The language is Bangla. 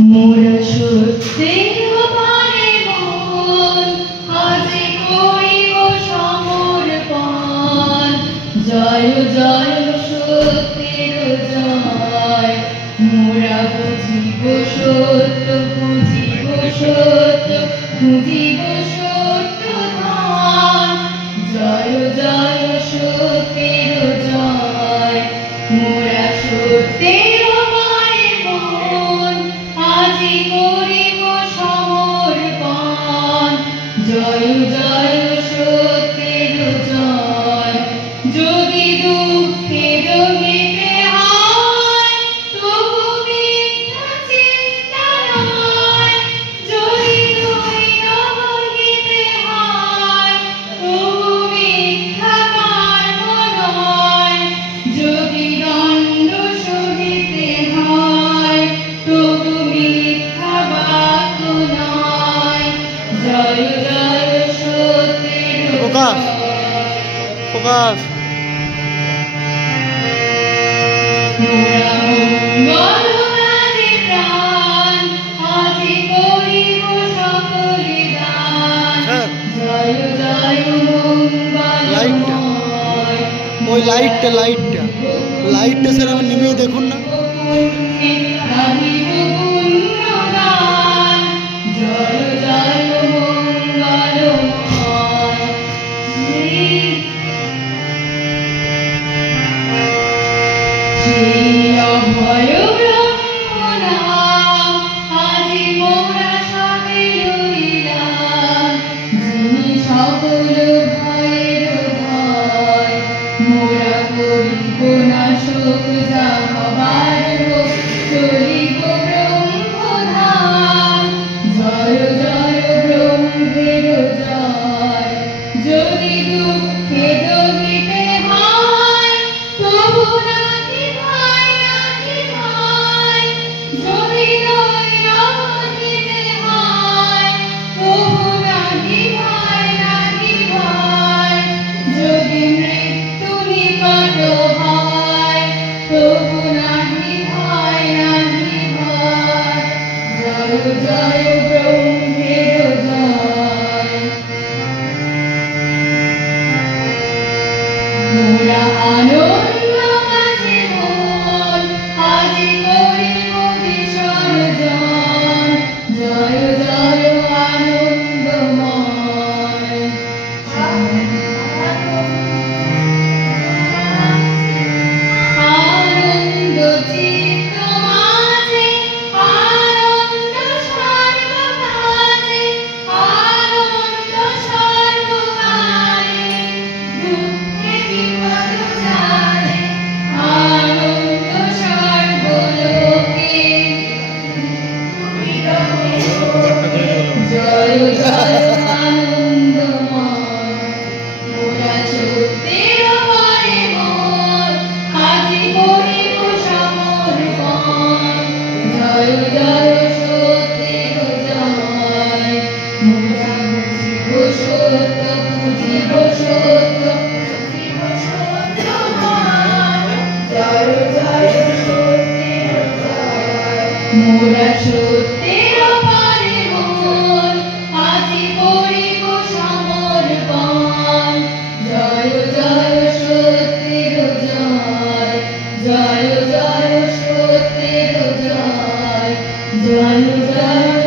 মোরা সত্যের পানে মন আজি করিব সমর্পণ। জয় জয় সত্যের জয়। মোরা বুঝিব সত্য, বুঝিব সত্য, বুঝিব সত্য ধাম। জয় জয় সত্যের জয়। মোরা সত্যের পানে মন আজি করিব সমর্পণ। জয় জয় সত্যের জয়। যদি দুঃখে রহিতে হয় তবু মিথ্যা চিন্তা নয়। যদি দৈন্য বহিতে হয় তবু মিথ্যা কর্ম নয়। যদি দণ্ড সহিতে হয় তবু মিথ্যা বাক্য নয়। জয় জয় সত্যের প্রকাশ জয়। প্রকাশ মোরা মঙ্গলবাদী প্রাণ আজি করিব সকলে দান। হ্যাঁ। জয় জয় লাইটটা। মঙ্গলময়। ওই লাইটটা স্যার আমার নিভিয়ে দেখুন না। গাহিব গুণগান। জয় জয় মঙ্গলময়। সেই অভয় ব্রহ্ম নাম আজি মোরা সবে লইলাম। যিনি সকল ভয়ের ভয়। মোরা করিব না শোক, যা হবার হোক চলিব ব্রহ্মধাম। জয় জয় ব্রহ্মের জয়। যদি দুঃখে দহিতে হয় তবু নাহি ভয়, নাহি ভয়। যদি দৈন্য বহিতে হয় তবু নাহি ভয়, নাহি ভয়। যদি মৃত্যু নিকট হয় তবু নাহি ভয়, নাহি ভয়। জয় জয় ব্রহ্মের জয়। মোরা আনন্দ মাঝে মন আজি করিব বিসর্জন। জয় জয় আনন্দময়। আনন্দ চিত্ত মাঝে, আনন্দ সর্বকালে, আনন্দ সর্বকালে। দুঃখে বিপদ জালে, আনন্দ সর্বলোকে। জয় জয় আনন্দময়। মোরা সত্যের পানে মন আজি করিব সমর্পণ। জয় জয় সত্যের জয়। মোরা বুঝিব সত্য, বুঝিব সত্য, বুঝিব সত্য ধাম। জয় জয় সত্যের জয়। মোরা সত্যের পানে মন আজি করিব সমর্পণ। জয় জয় সত্যের জয়। জয় জয় সত্যের জয়। জয় জয়